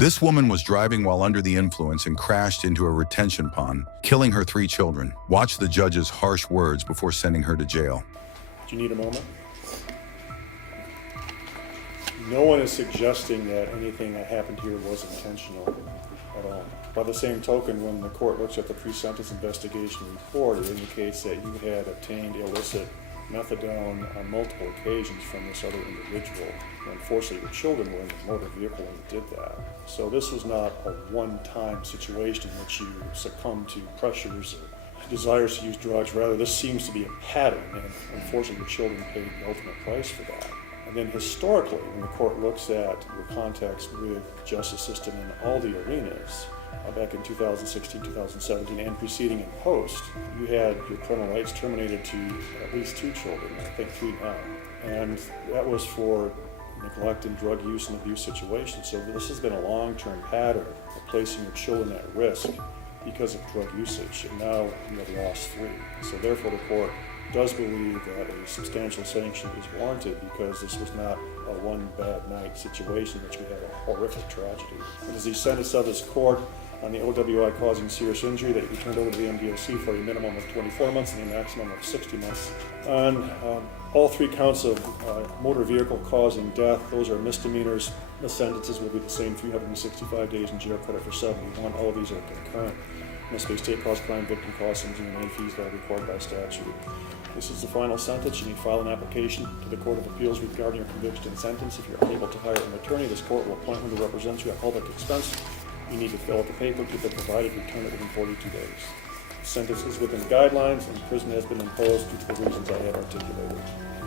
This woman was driving while under the influence and crashed into a retention pond, killing her 3 children. Watch the judge's harsh words before sending her to jail. Do you need a moment? No one is suggesting that anything that happened here was intentional at all. By the same token, when the court looks at the pre-sentence investigation report, it indicates that you had obtained illicit methadone on multiple occasions from this other individual. Unfortunately, your children were in the motor vehicle when you did that. So this was not a one-time situation in which you succumbed to pressures or desires to use drugs. Rather, this seems to be a pattern, and unfortunately, your children paid the ultimate price for that. And then historically, when the court looks at your context with the justice system in all the arenas, back in 2016, 2017, and preceding and post, you had your parental rights terminated to at least 2 children, I think 3 now. And that was for neglect and drug use and abuse situations. So this has been a long-term pattern of placing your children at risk because of drug usage, and now you have lost 3. So therefore the court does believe that a substantial sanction is warranted because this was not a one bad night situation in which we had a horrific tragedy. It is the sentence of this court on the OWI causing serious injury that you turned over to the MDOC for a minimum of 24 months and a maximum of 60 months. On all 3 counts of motor vehicle causing death, those are misdemeanors. The sentences will be the same, 365 days in jail, credit for 71. All of these are concurrent. Must be state cause crime, victim costs, and G&A fees that are required by statute. This is the final sentence. You need to file an application to the Court of Appeals regarding your conviction and sentence. If you're unable to hire an attorney, this court will appoint one to represent you at public expense. You need to fill out the paper, keep it provided, return it within 42 days. The sentence is within guidelines, and prison has been imposed due to the reasons I have articulated.